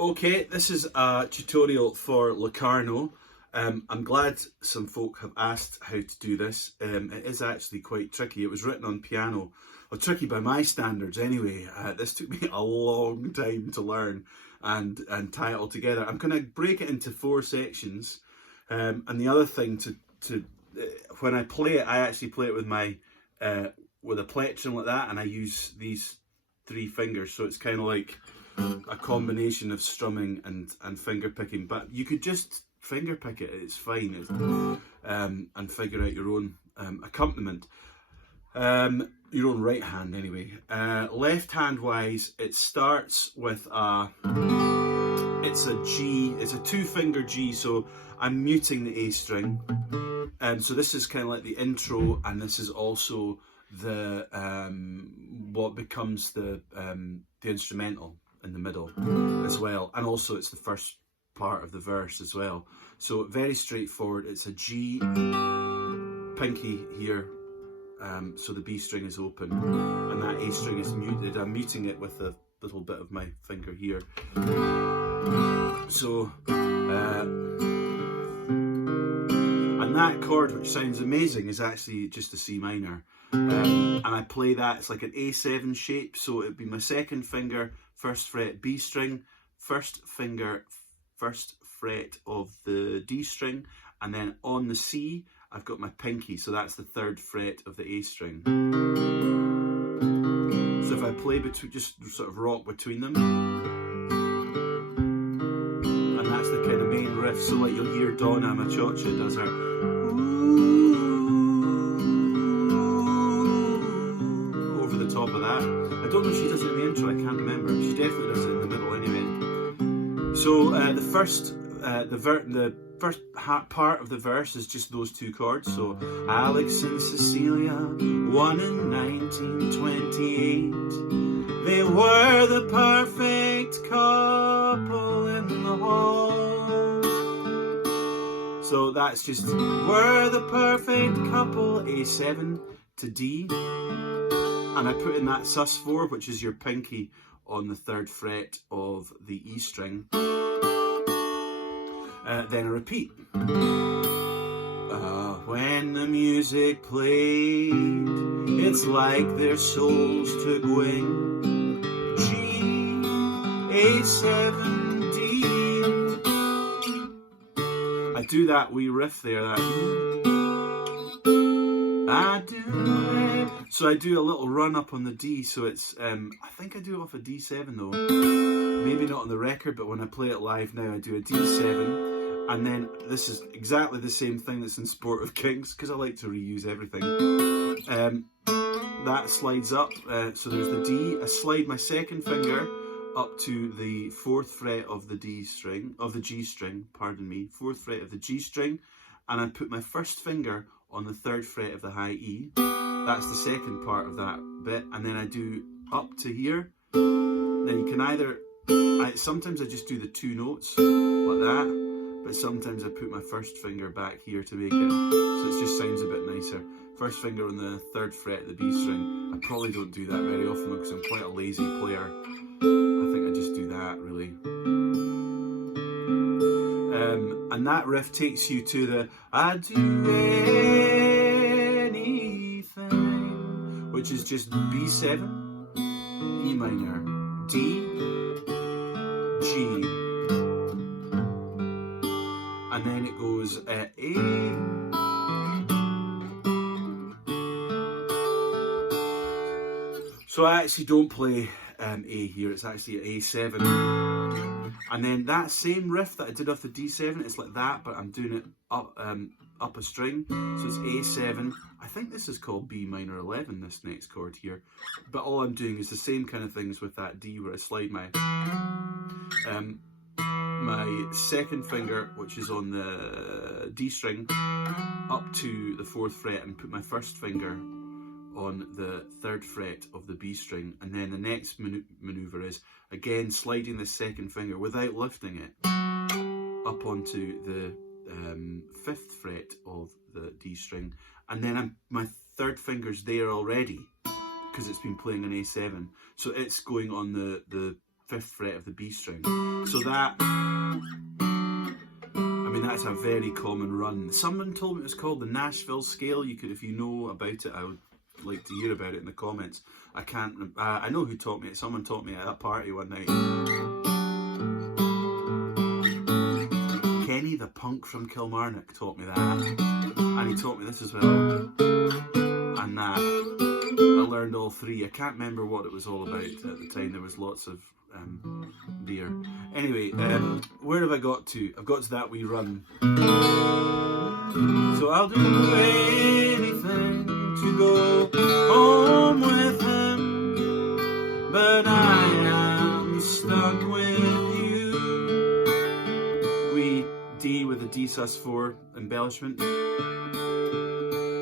Okay, this is a tutorial for Locarno. I'm glad some folk have asked how to do this. It is actually quite tricky. It was written on piano. Well, tricky by my standards anyway. This took me a long time to learn and tie it all together. I'm going to break it into 4 sections. And the other thing when I play it, I actually play it with my with a plectrum like that, and I use these 3 fingers. So it's kind of like a combination of strumming and finger picking, but you could just finger pick it, it's fine, and figure out your own accompaniment, your own right hand anyway. Left hand wise, it starts with it's a G, it's a 2-finger G, so I'm muting the A string, so this is kind of like the intro, and this is also the what becomes the instrumental in the middle as well, and also it's the first part of the verse as well. So very straightforward. It's a G, pinky here, so the B string is open and that A string is muted. I'm muting it with a little bit of my finger here. So and that chord, which sounds amazing, is actually just a C minor, and I play that, it's like an A7 shape, so it'd be my 2nd finger, 1st fret B string, 1st finger, 1st fret of the D string, and then on the C I've got my pinky, so that's the 3rd fret of the A string. So if I play between, just sort of rock between them, and that's the kind of main riff. So like you'll hear Donna Machocha does her over the top of that. I don't know if she does it in the intro, I can't remember. She definitely does it in the middle anyway. So the first part of the verse is just those 2 chords. So Alex and Cecilia, 1 in 1928. They were the perfect couple in the hall. So that's just were the perfect couple, A7 to D. And I put in that sus4, which is your pinky, on the 3rd fret of the E string. Then I repeat. When the music played, it's like their souls took wing. G, A7, D. I do that wee riff there, that I do it. So I do a little run up on the D, so it's, I think I do it off a D7 though. Maybe not on the record, but when I play it live now, I do a D7. And then this is exactly the same thing that's in Sport of Kings, because I like to reuse everything. That slides up, so there's the D. I slide my 2nd finger up to the 4th fret of the D string, of the G string, pardon me, 4th fret of the G string, and I put my 1st finger on the 3rd fret of the high E. That's the 2nd part of that bit, and then I do up to here. Then you can either, sometimes I just do the 2 notes like that, but sometimes I put my 1st finger back here to make it, so it just sounds a bit nicer. 1st finger on the 3rd fret of the B string. I probably don't do that very often because I'm quite a lazy player. I think I just do that really. And that riff takes you to the I do anything, which is just B7, E minor, D, G, and then it goes A. So I actually don't play A here, it's actually A7. And then that same riff that I did off the D7, it's like that, but I'm doing it up a string. So it's A7. I think this is called B minor 11, this next chord here. But all I'm doing is the same kind of things with that D, where I slide my 2nd finger, which is on the D string, up to the 4th fret, and put my 1st finger on the 3rd fret of the B string, and then the next maneuver is again sliding the 2nd finger without lifting it up onto the 5th fret of the D string, and then my 3rd finger's there already because it's been playing an A7, so it's going on the 5th fret of the B string. So that, I mean, that's a very common run. Someone told me it was called the Nashville scale. You could, if you know about it, I would like to hear about it in the comments. I can't, I know who taught me it. Someone taught me at a party one night. Kenny the punk from Kilmarnock taught me that. And he taught me this as well. And that. I learned all three. I can't remember what it was all about at the time. There was lots of beer. Anyway, where have I got to? I've got to that wee run. So I'll do anything to go home with him, but I am stuck with you. Wee D with a D sus4 embellishment.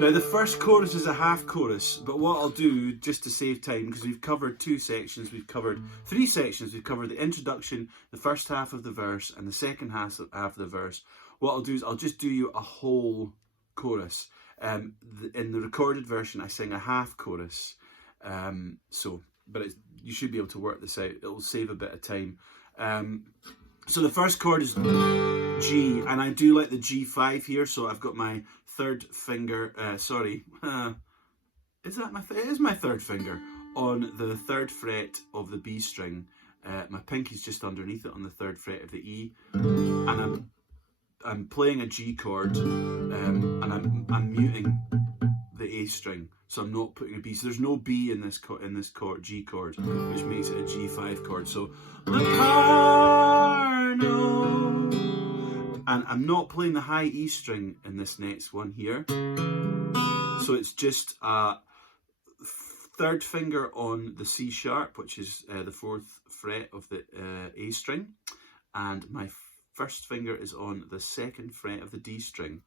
Now the first chorus is a half chorus, but what I'll do, just to save time, because we've covered 2 sections, we've covered 3 sections, we've covered the introduction, the first half of the verse, and the second half of the verse. What I'll do is I'll just do you a whole chorus. In the recorded version, I sing a half chorus, but you should be able to work this out. It'll save a bit of time. So the first chord is G, and I do like the G5 here, so I've got my 3rd finger, is that my, it is my 3rd finger on the 3rd fret of the B string. My pinky's just underneath it on the 3rd fret of the E, and I'm playing a G chord, and I'm muting the A string, so I'm not putting a B. So there's no B in this chord, G chord, which makes it a G5 chord. So Locarno. And I'm not playing the high E string in this next one here. So it's just a 3rd finger on the C sharp, which is the 4th fret of the A string. And my 1st finger is on the 2nd fret of the D string.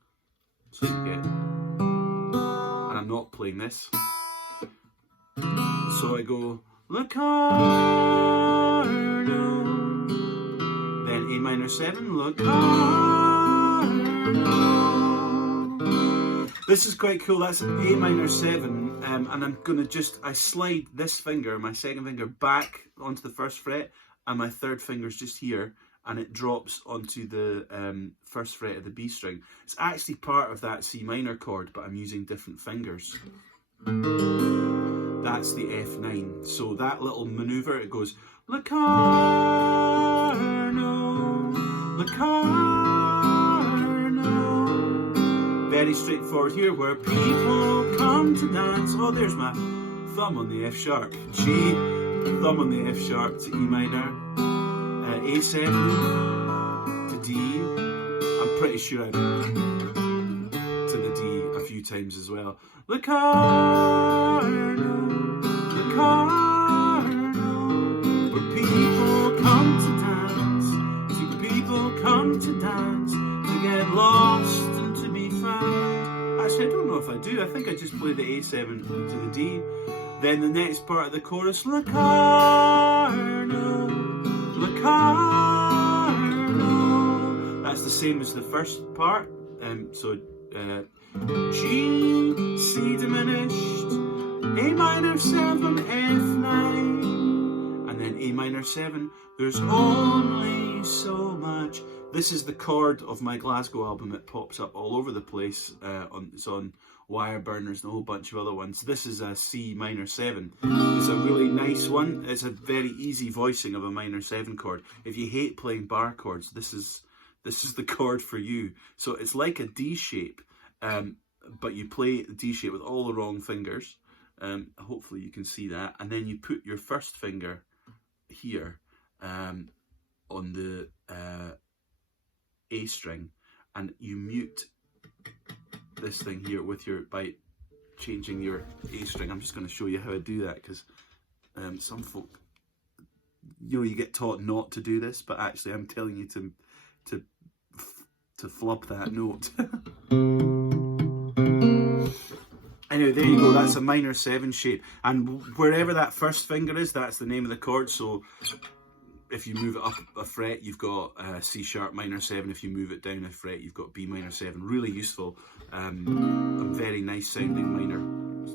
So you get, and I'm not playing this. So I go, Locarno. Then A minor 7, Locarno. This is quite cool. That's an A minor 7, and I'm gonna I slide this finger, my 2nd finger, back onto the 1st fret, and my 3rd finger's just here, and it drops onto the 1st fret of the B string. It's actually part of that C minor chord, but I'm using different fingers. That's the F9. So that little maneuver, it goes Locarno, Locarno. Very straightforward here, where people come to dance. Oh, there's my thumb on the F sharp. G, thumb on the F sharp to E minor. A7 to D. I'm pretty sure I've to the D a few times as well. Locarno, Locarno, where people come to dance, people come to dance, to get lost and to be found. Actually, I don't know if I do. I think I just play the A7 to the D. Then the next part of the chorus, Locarno, Locarno. That's the same as the first part. G, C diminished, A minor 7, F9, and then A minor 7. There's only so much. This is the chord of my Glasgow album. It pops up all over the place. It's on Wire Burners and a whole bunch of other ones. This is a C minor 7. It's a really nice one. It's a very easy voicing of a minor 7 chord. If you hate playing bar chords, this is the chord for you. So it's like a D shape, but you play the D shape with all the wrong fingers. Hopefully you can see that. And then you put your 1st finger here on the A string, and you mute this thing here by changing your A string. I'm just going to show you how I do that, because some folk, you get taught not to do this, but actually I'm telling you to flub that note. Anyway, there you go. That's a minor 7 shape, and wherever that 1st finger is, that's the name of the chord. So if you move it up a fret, you've got C sharp minor 7. If you move it down a fret, you've got B minor 7. Really useful. A very nice sounding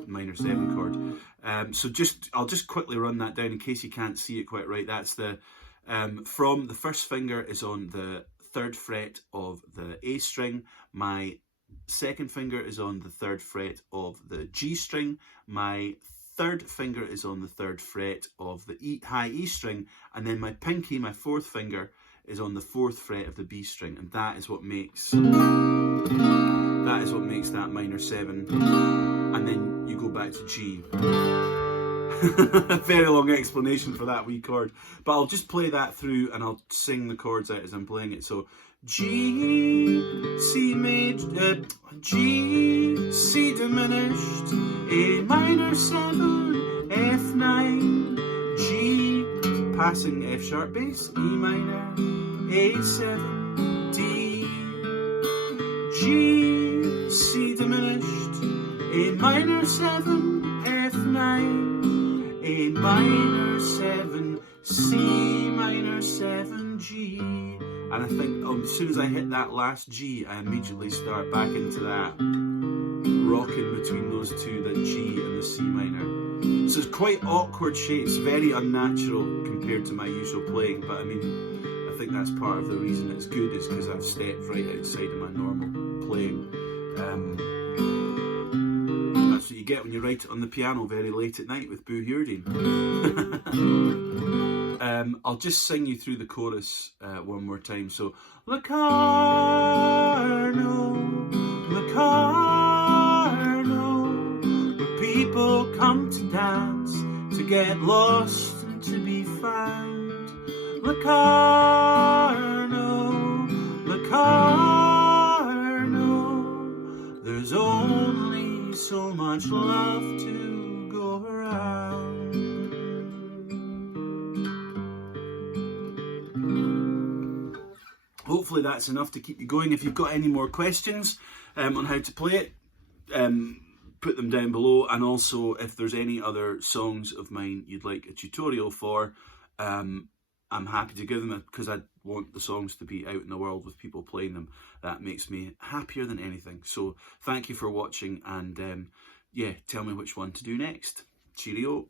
minor 7 chord. So I'll just quickly run that down in case you can't see it quite right. That's the From the first finger is on the 3rd fret of the A string, my second finger is on the 3rd fret of the G string, my 3rd finger is on the 3rd fret of the high E string, and then my pinky, my 4th finger, is on the 4th fret of the B string, and that is what makes that minor 7, and then you go back to G. Very long explanation for that wee chord, but I'll just play that through and I'll sing the chords out as I'm playing it. So G, C major, G, C diminished, A minor 7, F9, G, passing F sharp bass, E minor, A7, D, G, C diminished, A minor 7, F9, A minor 7, C minor 7, G. And I think as soon as I hit that last G, I immediately start back into that rocking between those two, the G and the C minor. So it's quite awkward shapes, very unnatural compared to my usual playing, but I mean, I think that's part of the reason it's good, is because I've stepped right outside of my normal playing. That's what you get when you write it on the piano very late at night with Boo Hewerdine. I'll just sing you through the chorus one more time. So, Locarno, Locarno, where people come to dance, to get lost and to be found. Locarno, Locarno, there's only so much love to go around. Hopefully that's enough to keep you going. If you've got any more questions on how to play it, put them down below. And also, if there's any other songs of mine you'd like a tutorial for, I'm happy to give them, because I want the songs to be out in the world with people playing them. That makes me happier than anything. So thank you for watching, and yeah, tell me which one to do next. Cheerio.